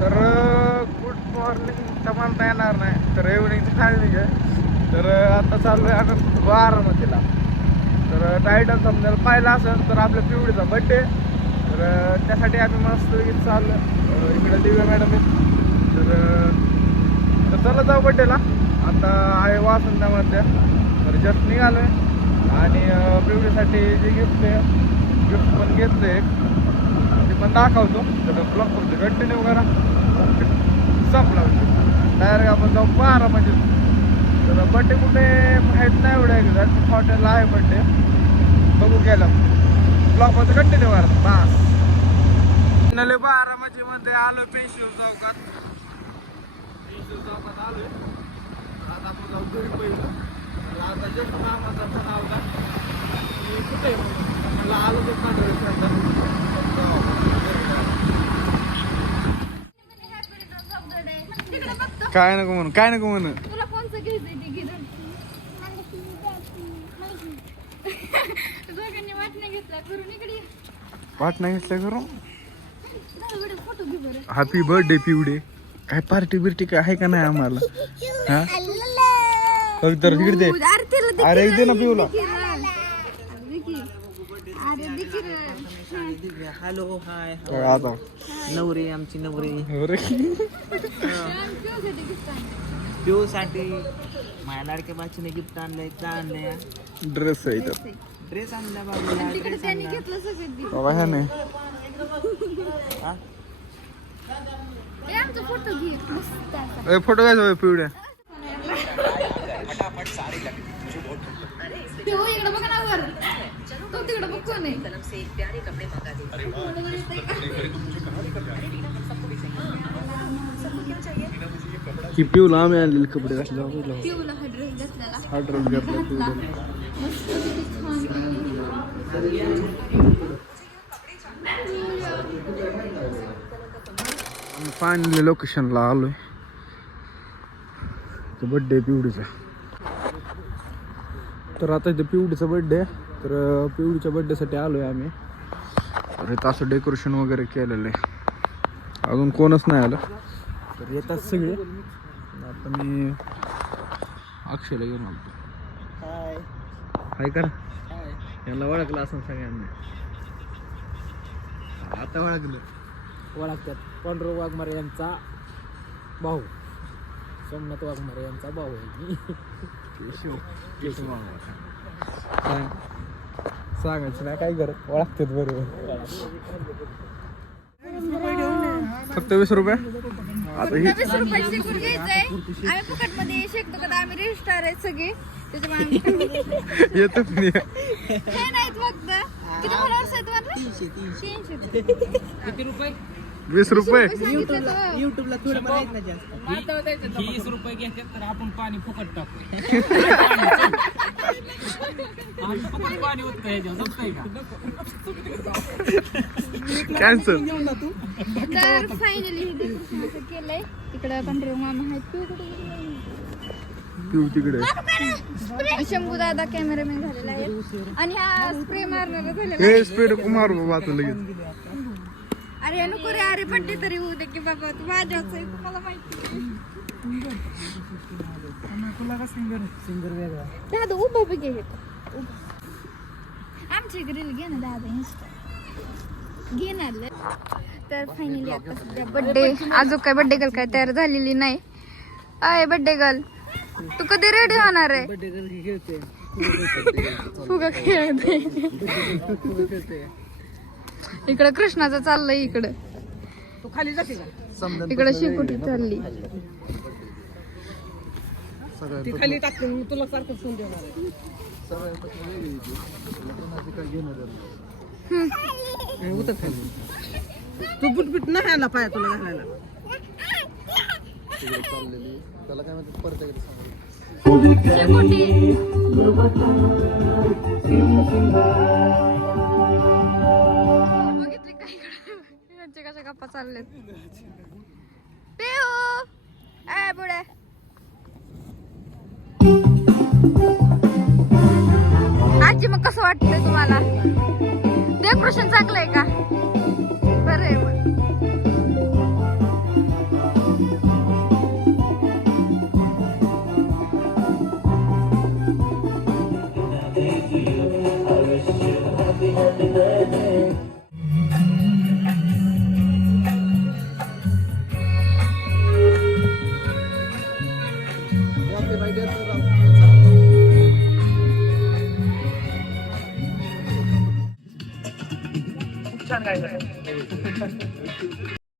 तर good morning तर म्हणता येणार नाही, तर इव्हनिंगची टायमिंग आहे. तर आता चाललोय आम्ही बारामतीला. तर टायटल समजायला पाहिलं असेल तर आपल्या पिवडीचा बड्डे. तर त्यासाठी आम्ही मस्त चाललो. इकडे दिव्या मॅडम आहेत. तर चला जाऊ बड्डेला. आता आहे वासंदामध्ये. तर जस्ट निघालोय आणि पिवडीसाठी जे गिफ्ट आहे गिफ्ट पण घेतलं एक, ते पण दाखवतो. तर ब्लॉग करतो कंटिन्यू करा. संपला डायरेक्ट आपण जाऊ बारामती. तर बड्डे कुठे माहीत नाही एवढं एक्झॅक्ट, हॉटेलला आहे बड्डे, बघू गेलं. ब्लॉगमध्ये कंटिन्यू करा बास. नले बारामतीमध्ये आलो पेन्शिल चौकात. पेन्शिल चौकात आलोय. आता आपण जाऊ घरी पहिलं. आता जस्ट मामाचा फोन आला की कुठे मला आलो तो काय नको म्हणून, काय नको म्हणून. तुला कोणचं घ्यायचंय ते घे. दोघांनी वाटण्या घेतल्या करून इकडे वाट नाही घेतलं करू. फोटो घे बरं. Happy birthday Pivde. काय पार्टी बिर्टी काय आहे का नाही आम्हाला? हा तर तिकडे दे. अरे दे ना पिऊला. हॅलो हाय आता नवरे आमची नवरे अरे पिऊ साठी माझ्या लाडक्या बाचीने गिफ्ट आणलंय. का आणलंय? ड्रेस आहे इथं. ड्रेस आणला बाबूला. ड्रेस आणला. बाबा ह्या नाही. हा? फोटो घे मस्त. फोटो घ्यायचा पिवड्या. इकडे बघ ना वर. तो तिकडे बघ कोण आहे. ही पिऊला आम्ही आणलेले कपडे घातले. पिऊला हा ड्रेस घेतलेला. हा ड्रेस घेतला पिवड्या. मस्त किती आम्ही फायनली लोकेशनला आलोय. बड्डे पिवडीचा. तर आता इथे पिवडीचा बड्डे आहे. तर पिवडीच्या बड्डेसाठी आलोय आम्ही. तर इथं असं डेकोरेशन वगैरे केलेलं आहे. अजून कोणच नाही आलं. तर येतात सगळे. आता मी अक्षयला घेऊन आलो. हाय हाय कर. हाय. यांना ओळखलं असं सगळ्यांना. आता ओळखलं. ओळखतात. पांडुरंग वाघमारे यांचा भाऊ, सोमनाथ वाघमारे यांचा भाऊ आहे. सांगायचं नाही काय करत, ओळखतात बरोबर. फक्त 20 रुपये. आता ही 20 रुपये शिकून घ्यायचंय. आम्ही फुकट मध्ये शिकतो का? आम्ही रजिस्टर आहेत सगळे. त्याच्यामुळे येत नाही. हे नाहीत फक्त. किती फॉलोअर्स आहेत तुम्हाला? 300. किती रुपये? 20 रुपये. युट्यूबला थोडं माहित नाही जास्त. 20 रुपये घेतात तर आपण पाणी फुकट टाकू. फुकट पाणी होत ह्याच्यावर का कॅन्सल. तर फायनली हे डेकोरेशन असं केलंय. तिकडं पांढरं मामा आहेत. तू कुठे गेली? पिऊ तिकडे. शंभू दादा कॅमेरामॅन झालेला आहे. आणि हा स्प्रे मारणारा झालेला हे आहे. स्पीड कुमार बाबा आता लगेच. अरे नको रे. अरे बड्डे तरी होऊ दे की बाबा. तू माझ्याच आहे, मला माहिती. सिंगर वेगळा. दादा उभा बघ घे. आमच्या घरी घे ना दादा. इंस्टा घेणार. तर फायनली आता सध्या बड्डे. अजून काय बड्डे गर्ल काय तयार झालेली नाही. अय बड्डे गर्ल, तू कधी रेडी होणार आहे? बर्थडे गर्ल खेळते. फुगा खेळते. इकडं कृष्णाचं चाललंय. इकडं तू खाली जाते का? इकडं शिकुटी चालली. ती खाली टाकून तुला सारखं फोन देणार आहे. उतर खाली. तू बुटबुट नाही आला पाया तुला घालायला. त्याला काय म्हणतात परत एकदा शिकुटी. बघितली काय यांचे कशा गप्पा चाललेत. पिऊ ए बुड्या. आजी मग कसं वाटतंय तुम्हाला? डेकोरेशन चांगलं आहे का? बरं आहे मग.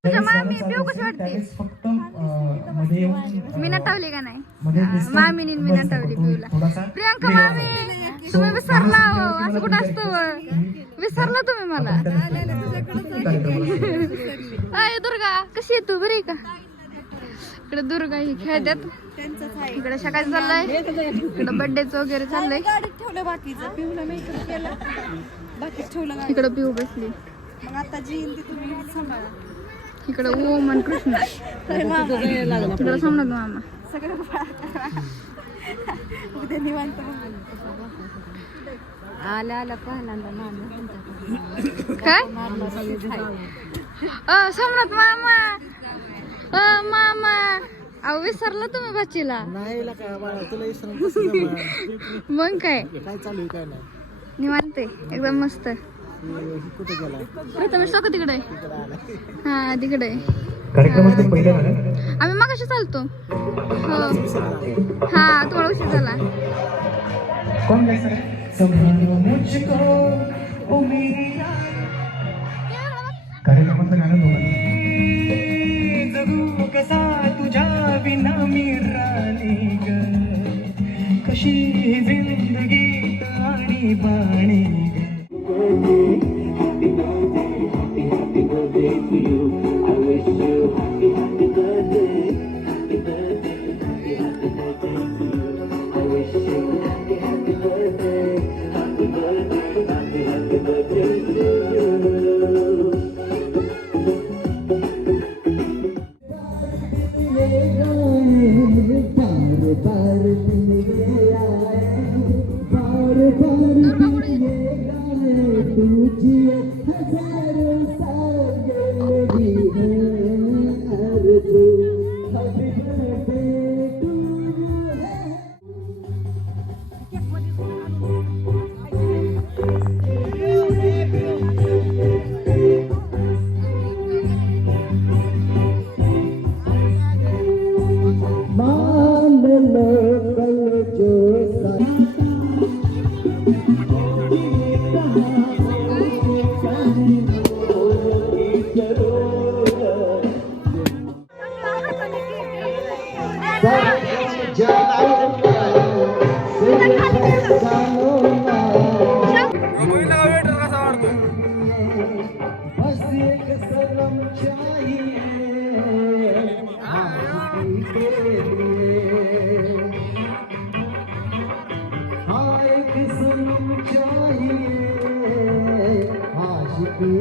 तुझ्या मामी पिऊ कशी वाटते फक्त मध्ये येऊन मी नटवली का नाही मध्ये दिसतं. मामीने मी नटवली पिऊला थोडासा प्रियांका मामी तुम्ही विसरला हो असं कुठं असतं व? विसरला तुम्ही मला अय दुर्गा कशी आहे तू बरी आहे का इकडे दुर्गा ही खेळतात इकडे सकाळी चाललंय इकडे बर्थडेच वगैरे चाललंय गाडीत ठेवलं बाकीचं पिऊला मेकअप केलं बाकीच ठेवलं गाडीत. इकडे पिऊ बसली मग आता जी येईल ती तुम्ही सांभाळा इकडे ओम आणि कृष्ण इकडे समजत मामा सगळं उद्या निवांत आला आला पहिल्यांदा काय समरत मामा मामा अहो विसरला तुम्ही बच्चीला नाही का बाळा तुला विसरून कसं जमणार? मग काय काय चालू आहे काय नाही निवांत आहे एकदम मस्त कुठे गेला प्रथमेश तो का तिकडे आहे? तिकडे आला हा तिकडे आहे. कार्यक्रमाचं पहिलं झालं आम्ही मगाशी चालतो हो हा थोडा उशीर झाला कौन गायचं संभालो मुझको ओ मेरी कार्यक्रमाचं गाणं दोघांचं जगू कसा तुझ्या बिना मी राणी ग कशी जिंदगी आणि बाणी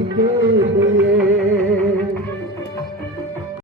के